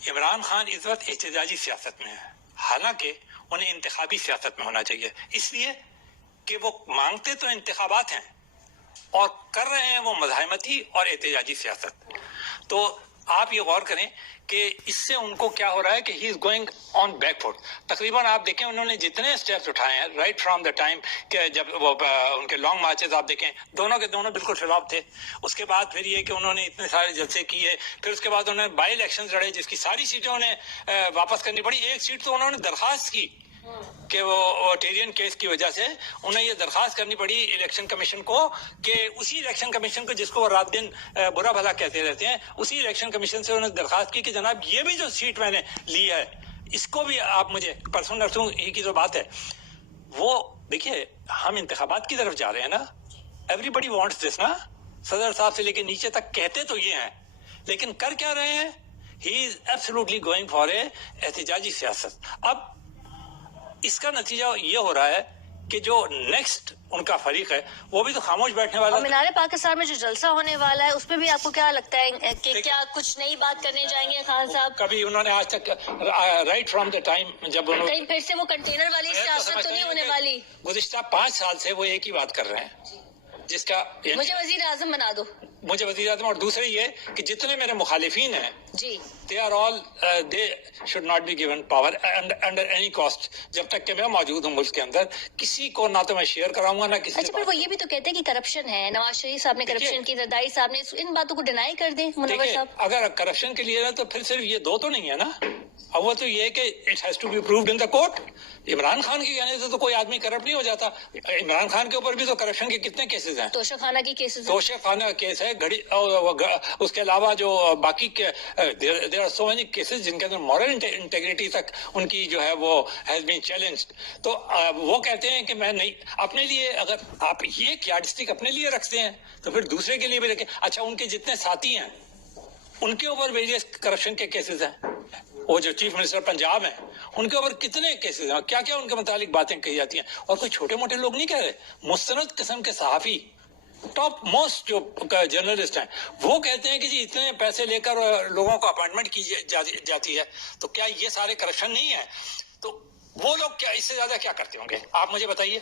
عمران خان اس وقت احتجاجی سیاست میں ہے، حالانکہ انہیں انتخابی سیاست میں ہونا چاہیے، اس لیے کہ وہ مانگتے تو انتخابات ہیں اور کر رہے ہیں وہ مزاحمتی اور احتجاجی سیاست. تو آپ یہ غور کریں کہ اس سے ان کو کیا ہو رہا ہے کہ he is going on back foot. تقریباً آپ دیکھیں انہوں نے جتنے اسٹیپس اٹھائے ہیں رائٹ فرام دا ٹائم کہ جب وہ ان کے لانگ مارچز آپ دیکھیں دونوں کے دونوں بالکل فلاب تھے. اس کے بعد پھر یہ کہ انہوں نے اتنے سارے جلسے کیے، پھر اس کے بعد انہوں نے بائی الیکشن لڑے جس کی ساری سیٹیں انہیں واپس کرنی پڑی. ایک سیٹ تو انہوں نے درخواست کی کہ وہ ٹیرین کیس کی وجہ سے انہیں یہ درخواست کرنی پڑی الیکشن کمیشن کو کہ اسی الیکشن کمیشن کو جس کو وہ رات دن برا بھلا کہتے رہتے ہیں، اسی الیکشن کمیشن سے انہوں نے درخواست کی کہ جناب یہ بھی جو سیٹ میں نے لی ہے اس کو بھی آپ مجھے پرسوں نرسوں ہی کی جو بات ہے وہ دیکھیے ہم انتخابات کی طرف جا رہے ہیں نا. ایوری بڈی وانٹس دس نا. صدر صاحب سے لے کے نیچے تک کہتے تو یہ ہیں لیکن کر کیا رہے ہیں؟ He is absolutely going for a احتجاجی سیاست. اب اس کا نتیجہ یہ ہو رہا ہے کہ جو نیکسٹ ان کا فریق ہے وہ بھی تو خاموش بیٹھنے والا. اور مینار پاکستان میں جو جلسہ ہونے والا ہے اس میں بھی آپ کو کیا لگتا ہے کہ کیا کچھ نئی بات کرنے جائیں گے خان صاحب؟ کبھی انہوں نے آج تک رائٹ فرام دا ٹائم جب انہوں کہیں پھر سے وہ کنٹینر والی سیاست تو نہیں ہونے والی؟ گزشتہ 5 سال سے وہ ایک ہی بات کر رہے ہیں جس کا مجھے وزیر اعظم بنا دو. مجھے وزیر اعظم. اور دوسرے یہ کہ جتنے میرے مخالفین ہیں جی they are all they should not be given power under any cost. جب تک کہ میں موجود ہوں ملک کے اندر کسی کو نہ تو میں شیئر کراؤں گا نہ کسی. اچھا پھر وہ یہ بھی تو کہتے ہیں کہ کرپشن ہے، نواز شریف صاحب نے کرپشن کی، زرداری صاحب نے، ان باتوں کو ڈینائی کر دیں منور صاحب. اگر کرپشن کے لیے نا تو پھر صرف یہ 2 تو نہیں ہے نا. اب وہ تو یہ کہ it has to be proved in the court. Imran Khan کے کہنے سے تو کوئی آدمی کرپٹ نہیں ہو جاتا. عمران خان کے اوپر بھی تو کرپشن کے کتنے کیسز ہیں. توشہ خانہ کی کیسز، توشہ خانہ کا کیس ہے، گھڑی اس کے علاوہ جو باقی there are so many cases جن کے اندر مورل انٹیگریٹی تک ان کی جو ہے وہ ہیز بین چیلنجڈ. تو وہ کہتے ہیں کہ میں نہیں اپنے لیے، اگر آپ یہ یارڈسٹک اپنے لیے رکھتے ہیں تو پھر دوسرے کے لیے بھی رکھیں. اچھا ان کے جتنے ساتھی ہیں ان کے اوپر ویریس کرپشن کے کیسز ہیں. وہ جو چیف منسٹر پنجاب ہیں ان کے اوپر کتنے کیسز ہیں، کیا کیا ان کے متعلق باتیں کہی جاتی ہیں. اور کوئی چھوٹے موٹے لوگ نہیں کہہ رہے، مستند قسم کے صحافی، ٹاپ موسٹ جو جرنلسٹ ہیں وہ کہتے ہیں کہ جی اتنے پیسے لے کر لوگوں کو اپائنٹمنٹ کی جاتی ہے تو کیا یہ سارے کرپشن نہیں ہے؟ تو وہ لوگ کیا اس سے زیادہ کیا کرتے ہوں گے آپ مجھے بتائیے.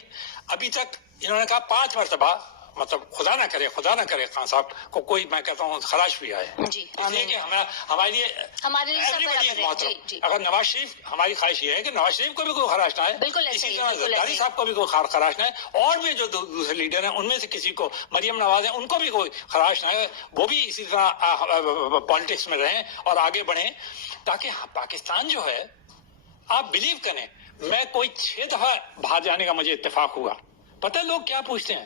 ابھی تک انہوں نے کہا 5 مرتبہ، مطلب خدا نہ کرے خان صاحب کو کوئی میں کہتا ہوں خراش بھی آئے. جی اس لیے کہ ہمارے لیے اگر نواز شریف، ہماری خواہش یہ ہے کہ نواز شریف کو بھی کوئی خراش نہ آئے، بالکل اسی طرح زرداری صاحب کو بھی کوئی خراش نہ آئے، اور بھی جو دوسرے لیڈر ہیں ان میں سے کسی کو، مریم نواز ہیں ان کو بھی کوئی خراش نہ آئے. وہ بھی اسی طرح پالیٹکس میں رہیں اور آگے بڑھیں تاکہ پاکستان جو ہے، آپ بلیو کریں میں کوئی 6 دفعہ باہر جانے کا مجھے اتفاق ہوا. پتہ ہے لوگ کیا پوچھتے ہیں؟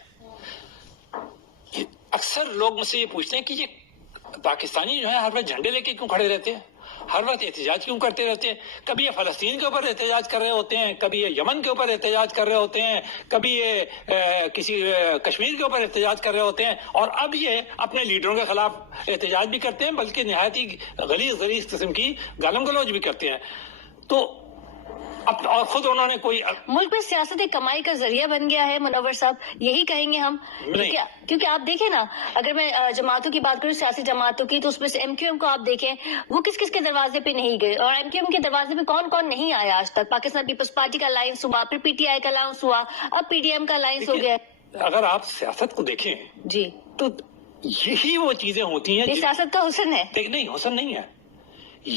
اکثر لوگ مجھ سے یہ پوچھتے ہیں کہ یہ پاکستانی جو ہے ہر وقت جھنڈے لے کے کیوں کھڑے رہتے ہیں، ہر وقت احتجاج کیوں کرتے رہتے ہیں. کبھی یہ فلسطین کے اوپر احتجاج کر رہے ہوتے ہیں، کبھی یہ یمن کے اوپر احتجاج کر رہے ہوتے ہیں، کبھی یہ کسی کشمیر کے اوپر احتجاج کر رہے ہوتے ہیں، اور اب یہ اپنے لیڈروں کے خلاف احتجاج بھی کرتے ہیں بلکہ نہایت ہی غلیظ قسم کی گالم گلوچ بھی کرتے ہیں. تو اور خود انہوں نے کوئی ملک میں سیاست ایک کمائی کا ذریعہ بن گیا ہے منور صاحب، یہی کہیں گے ہم. کیونکہ آپ دیکھیں نا، اگر میں جماعتوں کی بات کروں، سیاسی جماعتوں کی، تو اس میں سے ایم کیو ایم کو آپ دیکھیں وہ کس کس کے دروازے پہ نہیں گئے، اور ایم کیو ایم کے دروازے پہ کون کون نہیں آیا آج تک. پاکستان پیپلز پارٹی کا الائنس ہوا، پھر پی ٹی آئی کا الائنس ہوا، اب پی ڈی ایم کا الائنس ہو گیا. اگر آپ سیاست کو دیکھیں جی تو یہی وہ چیزیں ہوتی ہیں. یہ سیاست کا حسن ہے. نہیں، حسن نہیں ہے.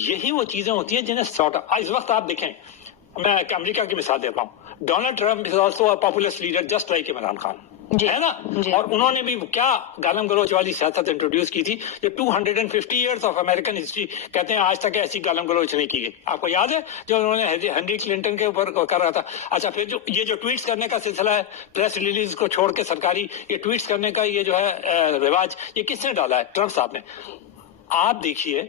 یہی وہ چیزیں ہوتی ہیں جنہیں اس وقت آپ دیکھیں، میں امریکہ کی مثال دیتا ہوں. Donald Trump is also a populist leader just like Imran Khan, ہے نا. اور انہوں نے بھی کیا گالم گلوچ والی سیاست انٹروڈیوس کی تھی جو 250 ایئرس آف امریکن ہسٹری کہتے ہیں آج تک ایسی گالم گلوچ نہیں کی گئی. آپ کو یاد ہے جو انہوں نے ہنری کلنٹن کے اوپر کر رہا تھا. اچھا پھر جو یہ جو ٹویٹس کرنے کا سلسلہ ہے، پریس ریلیز کو چھوڑ کے سرکاری یہ ٹویٹس کرنے کا یہ جو ہے رواج، یہ کس نے ڈالا ہے؟ ٹرمپ صاحب نے. آپ دیکھیے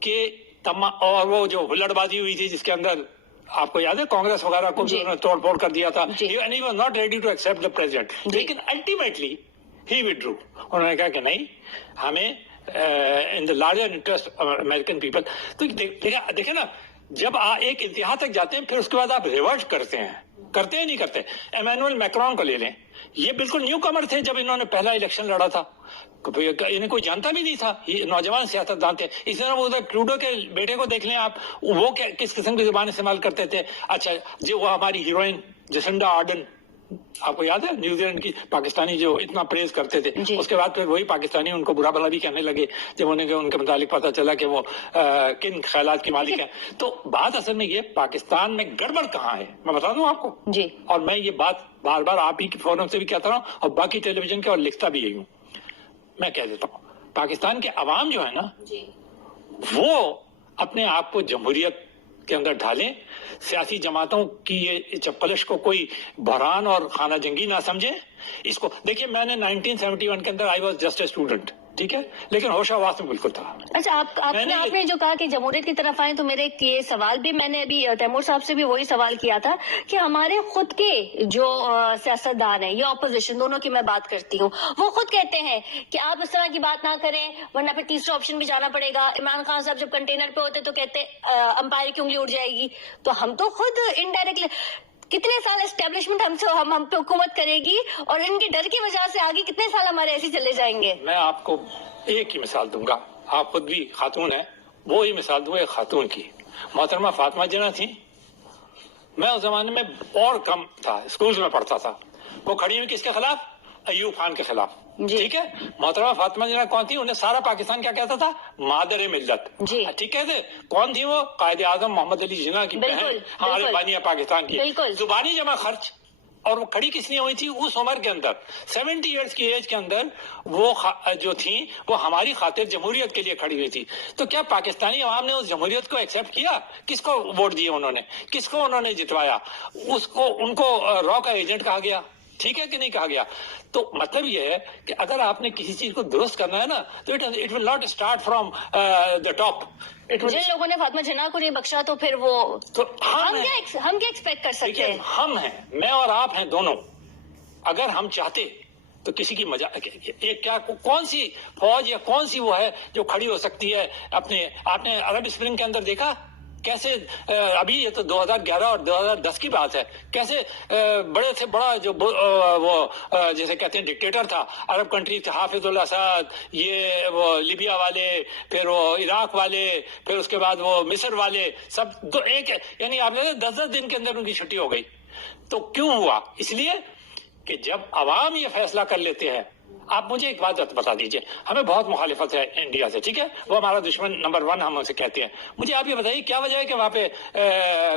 کہ اور وہ جو ہلڑ بازی ہوئی تھی جس کے اندر آپ کو یاد ہے کانگریس وغیرہ کو بھی توڑ پھوڑ کر دیا تھا، and he was not ready to accept the president. لیکن ultimately he withdrew. انہوں نے کہا کہ نہیں، ہمیں in the larger interest of American people. تو دیکھیں نا جب ایک انتہا تک جاتے ہیں پھر اس کے بعد آپ ریورٹ کرتے ہیں نہیں کرتے. ایمینوئل میکرون کو لے لیں, یہ بالکل نیو کمر تھے جب انہوں نے پہلا الیکشن لڑا تھا, انہیں کوئی جانتا بھی نہیں تھا, یہ نوجوان سیاستدان تھے. اسی طرح وہ ٹروڈو کے بیٹے کو دیکھ لیں آپ, وہ کس قسم کی زبان استعمال کرتے تھے. اچھا جو وہ ہماری ہیروئن جسنڈا آرڈن, آپ کو یاد ہے نیوزی لینڈ کی پاکستانی جو اتنا پریز کرتے تھے, اس کے بعد پھر وہی پاکستانی ان کو برا بھلا بھی کہنے لگے جب انہیں ان کے متعلق پتا چلا کہ وہ کن خیالات کی مالک ہیں. تو بات اصل میں یہ پاکستان میں گڑبڑ کہاں ہے میں بتا دوں آپ کو جی, اور میں یہ بات بار بار آپ ہی کے فورم سے بھی کہتا رہا ہوں اور باقی ٹیلی ویژن کے اور لکھتا بھی یہی ہوں. میں کہہ دیتا ہوں پاکستان کے عوام جو ہے نا وہ اپنے آپ کو جمہوریت کے اندر ڈھالیں, سیاسی جماعتوں کی یہ چپلش کو کوئی بحران اور خانہ جنگی نہ سمجھیں. اس کو دیکھیے میں نے 1971 کے اندر I was just a student, ٹھیک ہے, لیکن ہوش آواز میں بالکل تھا. اچھا آپ نے جو کہا کہ جمہوریت کی طرف آئیں تو میرے ایک یہ سوال بھی, میں نے ابھی تیمور صاحب سے بھی وہی سوال کیا تھا کہ ہمارے خود کے جو سیاستدان ہیں یا اپوزیشن دونوں کی میں بات کرتی ہوں, وہ خود کہتے ہیں کہ آپ اس طرح کی بات نہ کریں ورنہ پھر تیسرا آپشن بھی جانا پڑے گا. عمران خان صاحب جب کنٹینر پہ ہوتے تو کہتے امپائر کی انگلی اڑ جائے گی. تو ہم تو خود انڈائریکٹلی کتنے سال اسٹیبلشمنٹ ہم پہ حکومت کرے گی اور ان کے ڈر کی وجہ سے آگے کتنے سال ہمارے ایسے چلے جائیں گے. میں آپ کو ایک ہی مثال دوں گا, آپ خود بھی خاتون ہیں, وہی مثال دوں ایک خاتون کی. محترمہ فاطمہ جناح تھی, میں اس زمانے میں اور کم تھا, اسکولز میں پڑھتا تھا. وہ کھڑی ہوئی کس کے خلاف؟ ایوب خان کے خلاف, ٹھیک ہے. محترمہ فاطمہ جناح کون تھی؟ انہیں سارا پاکستان کیا کہتا تھا؟ مادر ملت, ٹھیک ہے. کون تھی وہ؟ قائد اعظم محمد علی جناح کی بہن, ہمارے بانیہ پاکستان کی. زبانی جمع خرچ, اور وہ کھڑی کس لیے ہوئی تھی اس عمر کے اندر 70 ایئرز کی ایج کے اندر, وہ جو تھیں وہ ہماری خاطر جمہوریت کے لیے کھڑی ہوئی تھی. تو کیا پاکستانی عوام نے اس جمہوریت کو ایکسپٹ کیا؟ کس کو ووٹ دیے انہوں نے, کس کو انہوں نے جتوایا؟ ان کو را کا ایجنٹ کہا گیا, ٹھیک ہے کہ نہیں کہا گیا؟ تو مطلب یہ ہے کہ اگر آپ نے کسی چیز کو درست کرنا ہے نا تو it will not start from the top. جن لوگوں نے فاطمہ جناح کو نہیں بخشا تو پھر وہ ہم کیا ایکسپیکٹ کر سکتے ہیں؟ ہم ہیں, میں اور آپ ہیں دونوں. اگر ہم چاہتے تو کسی کی کون سی فوج یا کون سی وہ ہے جو کھڑی ہو سکتی ہے اپنے. آپ نے عرب اسپرنگ کے اندر دیکھا کیسے, ابھی یہ تو 2011 اور 2010 کی بات ہے, کیسے بڑے سے بڑا جو وہ جیسے کہتے ہیں ڈکٹیٹر تھا عرب کنٹری, حافظ الاسد, یہ وہ لیبیا والے, پھر وہ عراق والے, پھر اس کے بعد وہ مصر والے, سب دو ایک, یعنی آپ نے 10 دن کے اندر ان کی چھٹی ہو گئی. تو کیوں ہوا؟ اس لیے کہ جب عوام یہ فیصلہ کر لیتے ہیں. آپ مجھے ایک بات بتا دیجئے, ہمیں بہت مخالفت ہے انڈیا سے, ٹھیک ہے, وہ ہمارا دشمن نمبر 1 ہم اسے کہتے ہیں. مجھے آپ یہ بتائیے کیا وجہ ہے کہ وہاں پہ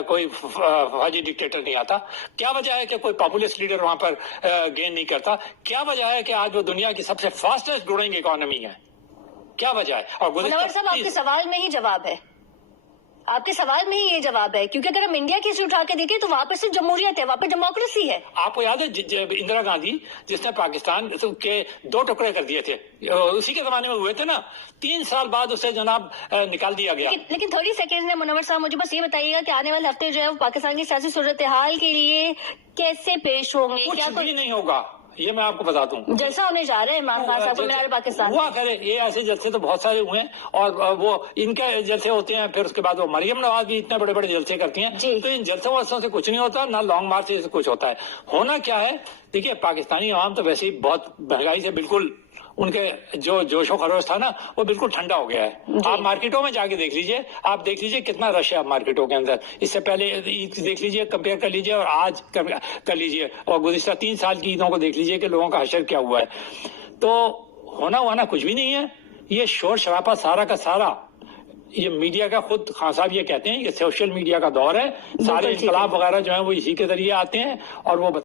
کوئی فوجی ڈکٹیٹر نہیں آتا؟ کیا وجہ ہے کہ کوئی پاپولسٹ لیڈر وہاں پر گین نہیں کرتا؟ کیا وجہ ہے کہ آج وہ دنیا کی سب سے فاسٹسٹ گروئنگ اکانومی ہے؟ کیا وجہ ہے؟ اور منور صاحب آپ کے سوال میں ہی جواب ہے, آپ کے سوال میں ہی یہ جواب ہے, کیونکہ اگر ہم انڈیا کی سے اٹھا کے دیکھیں تو وہاں پہ صرف جمہوریت ہے, وہاں پہ ڈیموکریسی ہے. آپ کو یاد ہے اندرا گاندھی جس نے پاکستان کے 2 ٹکڑے کر دیے تھے, اسی کے زمانے میں ہوئے تھے نا, 3 سال بعد اسے جناب نکال دیا گیا. لیکن 30 سیکنڈ میں منور صاحب مجھے بس یہ بتائیے گا کہ آنے والے ہفتے جو ہے پاکستان کی سیاسی صورتحال کے لیے کیسے پیش ہوں گے؟ کچھ بھی نہیں ہوگا, یہ میں آپ کو بتا دوں. جلسہ ہونے جا رہے ہیں عمران خان صاحب کو مینار پاکستان. ہوا کرے, یہ ایسے جلسے تو بہت سارے ہوئے ہیں, اور وہ ان کے جلسے ہوتے ہیں, پھر اس کے بعد وہ مریم نواز بھی اتنے بڑے بڑے جلسے کرتی ہیں. تو ان جلسوں سے کچھ نہیں ہوتا, نہ لانگ مارچ سے کچھ ہوتا ہے. ہونا کیا ہے, دیکھیے پاکستانی عوام تو ویسے ہی بہت مہنگائی سے بالکل, ان کے جو جوش و خروش تھا نا وہ بالکل ٹھنڈا ہو گیا ہے. آپ مارکیٹوں میں جا کے دیکھ لیجئے, آپ دیکھ لیجئے کتنا رش ہے مارکیٹوں کے اندر. اس سے پہلے عید دیکھ لیجئے, کمپیئر کر لیجئے, اور آج کر لیجئے, اور گزشتہ 3 سال کی عیدوں کو دیکھ لیجئے کہ لوگوں کا حشر کیا ہوا ہے. تو ہونا کچھ بھی نہیں ہے. یہ شور شرابہ سارا کا سارا یہ میڈیا کا, خود خان صاحب یہ کہتے ہیں یہ سوشل میڈیا کا دور ہے, سارے انقلاب وغیرہ جو ہیں وہ اسی کے ذریعے آتے ہیں, اور وہ